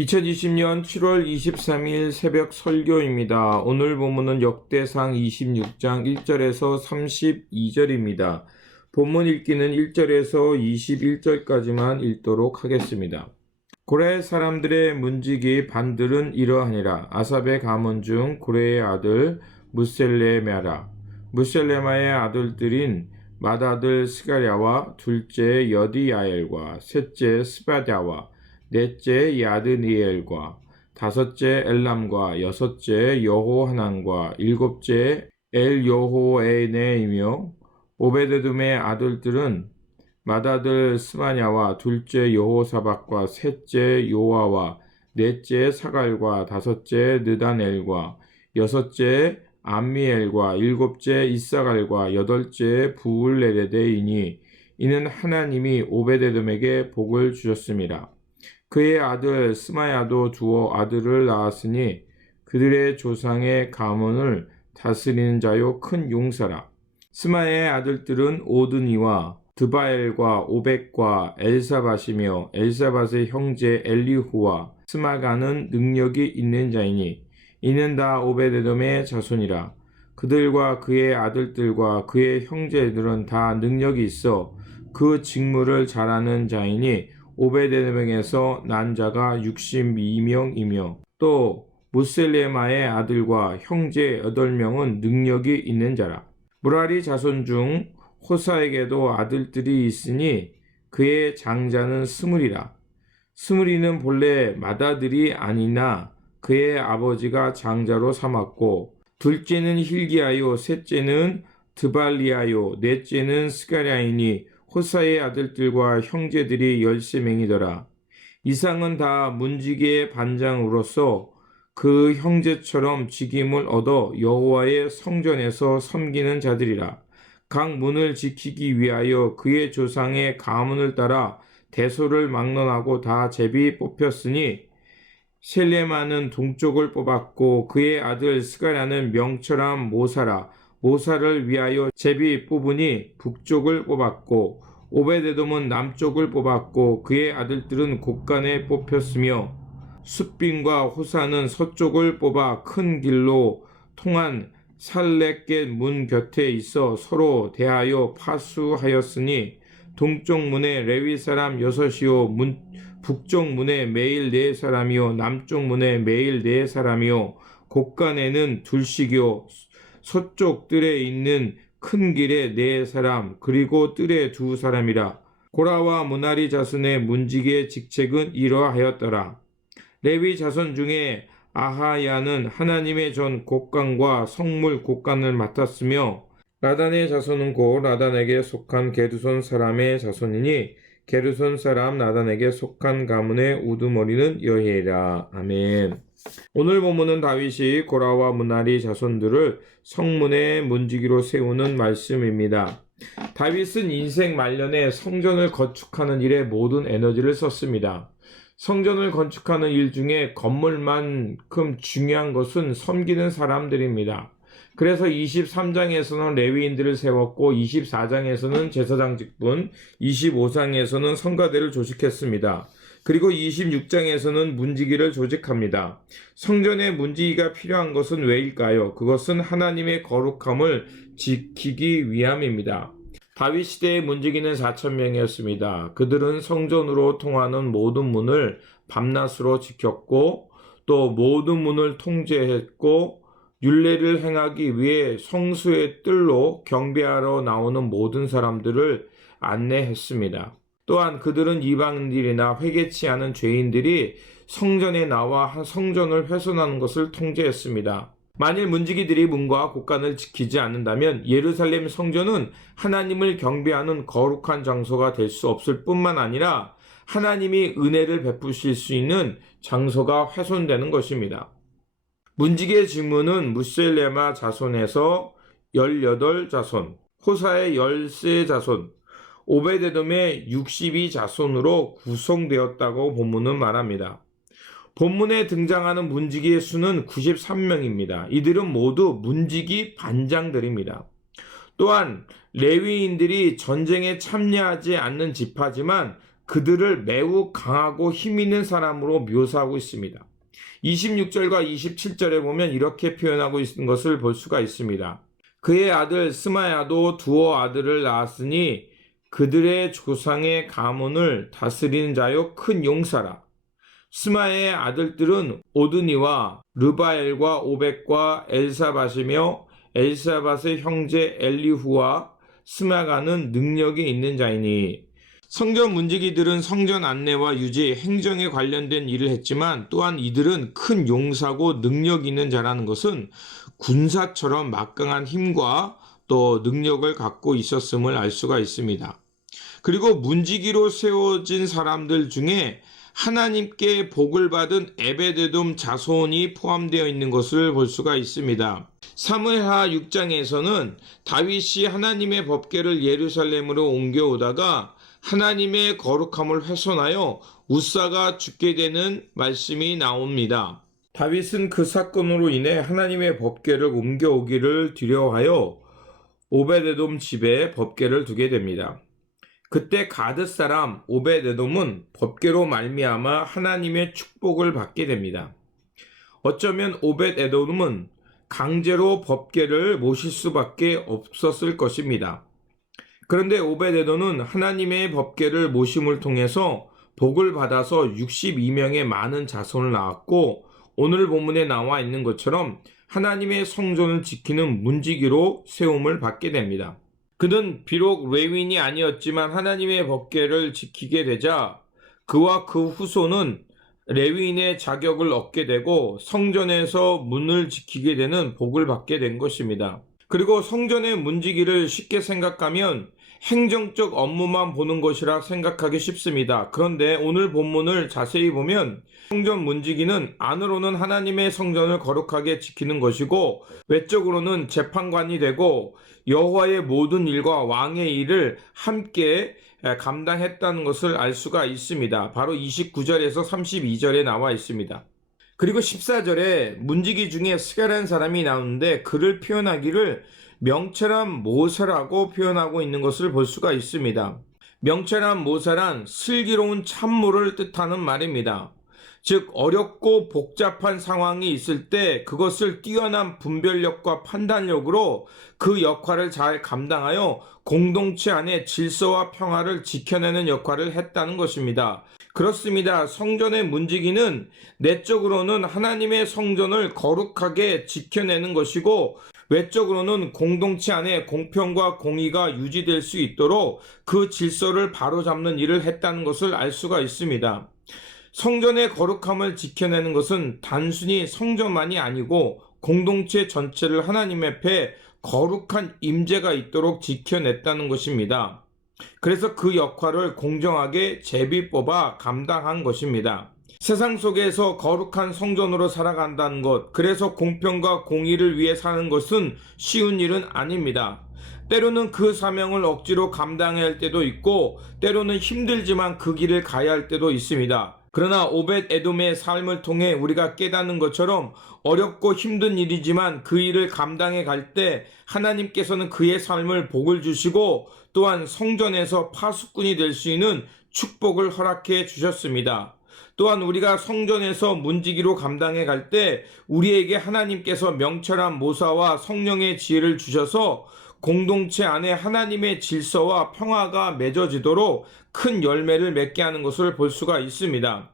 2020년 7월 23일 새벽 설교입니다. 오늘 본문은 역대상 26장 1절에서 32절입니다. 본문 읽기는 1절에서 21절까지만 읽도록 하겠습니다. 고레 사람들의 문지기 반들은 이러하니라. 아삽의 가문 중 고레의 아들 무셀레메라, 무셀레마의 아들들인 맏아들 스가랴와 둘째 여디야엘과 셋째 스바랴와 넷째 야드니엘과 다섯째 엘람과 여섯째 여호하난과 일곱째 엘여호에네이며 오베데돔의 아들들은 맏아들 스마냐와 둘째 여호사박과 셋째 요아와 넷째 사갈과 다섯째 느다넬과 여섯째 암미엘과 일곱째 이사갈과 여덟째 부울레데이니 이는 하나님이 오베데돔에게 복을 주셨습니다. 그의 아들 스마야도 두어 아들을 낳았으니 그들의 조상의 가문을 다스리는 자요 큰 용사라. 스마야의 아들들은 오드니와 드바엘과 오벡과 엘사밧이며 엘사밧의 형제 엘리후와 스마가는 능력이 있는 자이니 이는 다 오베데돔의 자손이라. 그들과 그의 아들들과 그의 형제들은 다 능력이 있어 그 직무를 잘하는 자이니 오베데돔에게서 난 자가 62명이며 또 무셀레마의 아들과 형제 8명은 능력이 있는 자라. 무라리 자손 중 호사에게도 아들들이 있으니 그의 장자는 스므리라. 스므리는 본래 맏아들이 아니나 그의 아버지가 장자로 삼았고 둘째는 힐기야요 셋째는 드발리야요 넷째는 스가랴이니 호사의 아들들과 형제들이 13명이더라. 이상은 다 문지기의 반장으로서 그 형제처럼 직임을 얻어 여호와의 성전에서 섬기는 자들이라. 각 문을 지키기 위하여 그의 조상의 가문을 따라 대소를 막론하고 다 제비 뽑혔으니 셀레마는 동쪽을 뽑았고 그의 아들 스가랴는 명철한 모사라. 모사를 위하여 제비 뽑으니 북쪽을 뽑았고 오베데돔은 남쪽을 뽑았고 그의 아들들은 곳간에 뽑혔으며 숫빈과 호사는 서쪽을 뽑아 큰 길로 통한 살레겟 문 곁에 있어 서로 대하여 파수하였으니 동쪽 문에 레위 사람 6이요 북쪽 문에 매일 4사람이요 남쪽 문에 매일 4사람이요 곳간에는 둘씩이요 서쪽 뜰에 있는 큰 길에 4사람 그리고 뜰에 2사람이라. 고라와 무나리 자손의 문지기의 직책은 이러하였더라. 레위 자손 중에 아하야는 하나님의 전 곳간과 성물 곳간을 맡았으며 라단의 자손은 곧 라단에게 속한 게르손 사람의 자손이니 게르손 사람 라단에게 속한 가문의 우두머리는 여히라. 아멘. 오늘 본문은 다윗이 고라와 무나리 자손들을 성문의 문지기로 세우는 말씀입니다. 다윗은 인생 말년에 성전을 건축하는 일에 모든 에너지를 썼습니다. 성전을 건축하는 일 중에 건물만큼 중요한 것은 섬기는 사람들입니다. 그래서 23장에서는 레위인들을 세웠고 24장에서는 제사장 직분, 25장에서는 성가대를 조직했습니다. 그리고 26장에서는 문지기를 조직합니다. 성전에 문지기가 필요한 것은 왜일까요? 그것은 하나님의 거룩함을 지키기 위함입니다. 다윗 시대의 문지기는 4,000명이었습니다. 그들은 성전으로 통하는 모든 문을 밤낮으로 지켰고 또 모든 문을 통제했고 율례를 행하기 위해 성수의 뜰로 경배하러 나오는 모든 사람들을 안내했습니다. 또한 그들은 이방인들이나 회개치 않은 죄인들이 성전에 나와 성전을 훼손하는 것을 통제했습니다. 만일 문지기들이 문과 곳간을 지키지 않는다면 예루살렘 성전은 하나님을 경배하는 거룩한 장소가 될 수 없을 뿐만 아니라 하나님이 은혜를 베푸실 수 있는 장소가 훼손되는 것입니다. 문지기의 직무는 무셀레마 자손에서 18자손, 호사의 13자손, 오베데돔의 62자손으로 구성되었다고 본문은 말합니다. 본문에 등장하는 문지기의 수는 93명입니다. 이들은 모두 문지기 반장들입니다. 또한 레위인들이 전쟁에 참여하지 않는 지파지만 그들을 매우 강하고 힘있는 사람으로 묘사하고 있습니다. 26절과 27절에 보면 이렇게 표현하고 있는 것을 볼 수가 있습니다. 그의 아들 스마야도 두어 아들을 낳았으니 그들의 조상의 가문을 다스리는 자요 큰 용사라. 스마야의 아들들은 오드니와 르바엘과 오벳과 엘사밧이며 엘사밧의 형제 엘리후와 스마가는 능력이 있는 자이니. 성전 문지기들은 성전 안내와 유지, 행정에 관련된 일을 했지만 또한 이들은 큰 용사고 능력 있는 자라는 것은 군사처럼 막강한 힘과 또 능력을 갖고 있었음을 알 수가 있습니다. 그리고 문지기로 세워진 사람들 중에 하나님께 복을 받은 에베데돔 자손이 포함되어 있는 것을 볼 수가 있습니다. 사무엘하 6장에서는 다윗이 하나님의 법궤를 예루살렘으로 옮겨오다가 하나님의 거룩함을 훼손하여 우사가 죽게 되는 말씀이 나옵니다. 다윗은 그 사건으로 인해 하나님의 법궤를 옮겨오기를 두려워하여 오벳에돔 집에 법궤를 두게 됩니다. 그때 가드 사람 오벳에돔은 법궤로 말미암아 하나님의 축복을 받게 됩니다. 어쩌면 오벳에돔은 강제로 법궤를 모실 수밖에 없었을 것입니다. 그런데 오벳에돔은 하나님의 법궤를 모심을 통해서 복을 받아서 62명의 많은 자손을 낳았고 오늘 본문에 나와 있는 것처럼 하나님의 성전을 지키는 문지기로 세움을 받게 됩니다. 그는 비록 레위인이 아니었지만 하나님의 법궤를 지키게 되자 그와 그 후손은 레위인의 자격을 얻게 되고 성전에서 문을 지키게 되는 복을 받게 된 것입니다. 그리고 성전의 문지기를 쉽게 생각하면 행정적 업무만 보는 것이라 생각하기 쉽습니다. 그런데 오늘 본문을 자세히 보면 성전 문지기는 안으로는 하나님의 성전을 거룩하게 지키는 것이고 외적으로는 재판관이 되고 여호와의 모든 일과 왕의 일을 함께 감당했다는 것을 알 수가 있습니다. 바로 29절에서 32절에 나와 있습니다. 그리고 14절에 문지기 중에 스가랴는 사람이 나오는데 그를 표현하기를 명철한 모사라고 표현하고 있는 것을 볼 수가 있습니다. 명철한 모사란 슬기로운 참모를 뜻하는 말입니다. 즉 어렵고 복잡한 상황이 있을 때 그것을 뛰어난 분별력과 판단력으로 그 역할을 잘 감당하여 공동체 안에 질서와 평화를 지켜내는 역할을 했다는 것입니다. 그렇습니다. 성전의 문지기는 내적으로는 하나님의 성전을 거룩하게 지켜내는 것이고 외적으로는 공동체 안에 공평과 공의가 유지될 수 있도록 그 질서를 바로잡는 일을 했다는 것을 알 수가 있습니다. 성전의 거룩함을 지켜내는 것은 단순히 성전만이 아니고 공동체 전체를 하나님 앞에 거룩한 임재가 있도록 지켜냈다는 것입니다. 그래서 그 역할을 공정하게 제비 뽑아 감당한 것입니다. 세상 속에서 거룩한 성전으로 살아간다는 것, 그래서 공평과 공의를 위해 사는 것은 쉬운 일은 아닙니다. 때로는 그 사명을 억지로 감당해야 할 때도 있고 때로는 힘들지만 그 길을 가야 할 때도 있습니다. 그러나 오벳에돔의 삶을 통해 우리가 깨닫는 것처럼 어렵고 힘든 일이지만 그 일을 감당해 갈 때 하나님께서는 그의 삶을 복을 주시고 또한 성전에서 파수꾼이 될 수 있는 축복을 허락해 주셨습니다. 또한 우리가 성전에서 문지기로 감당해 갈 때 우리에게 하나님께서 명철한 모사와 성령의 지혜를 주셔서 공동체 안에 하나님의 질서와 평화가 맺어지도록 큰 열매를 맺게 하는 것을 볼 수가 있습니다.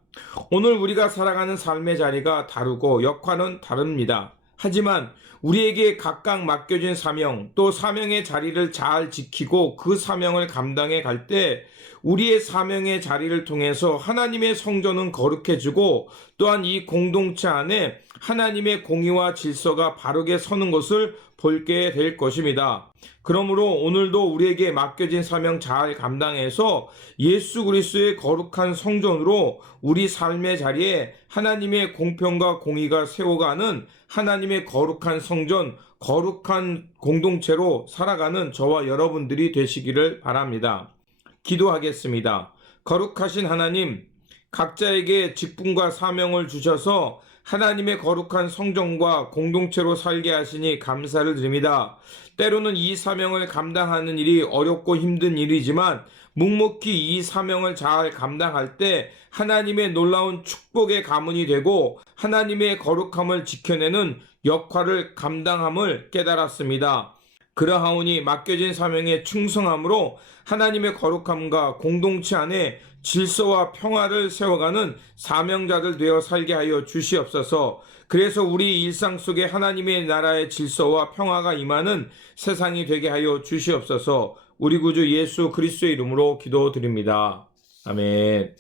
오늘 우리가 살아가는 삶의 자리가 다르고 역할은 다릅니다. 하지만 우리에게 각각 맡겨진 사명, 또 사명의 자리를 잘 지키고 그 사명을 감당해 갈 때 우리의 사명의 자리를 통해서 하나님의 성전은 거룩해지고 또한 이 공동체 안에 하나님의 공의와 질서가 바르게 서는 것을 볼게 될 것입니다. 그러므로 오늘도 우리에게 맡겨진 사명 잘 감당해서 예수 그리스도의 거룩한 성전으로 우리 삶의 자리에 하나님의 공평과 공의가 세워가는 하나님의 거룩한 성전, 거룩한 공동체로 살아가는 저와 여러분들이 되시기를 바랍니다. 기도하겠습니다. 거룩하신 하나님, 각자에게 직분과 사명을 주셔서 하나님의 거룩한 성전과 공동체로 살게 하시니 감사를 드립니다. 때로는 이 사명을 감당하는 일이 어렵고 힘든 일이지만 묵묵히 이 사명을 잘 감당할 때 하나님의 놀라운 축복의 가문이 되고 하나님의 거룩함을 지켜내는 역할을 감당함을 깨달았습니다. 그러하오니 맡겨진 사명에 충성함으로 하나님의 거룩함과 공동체 안에 질서와 평화를 세워가는 사명자들 되어 살게 하여 주시옵소서. 그래서 우리 일상 속에 하나님의 나라의 질서와 평화가 임하는 세상이 되게 하여 주시옵소서. 우리 구주 예수 그리스도의 이름으로 기도드립니다. 아멘.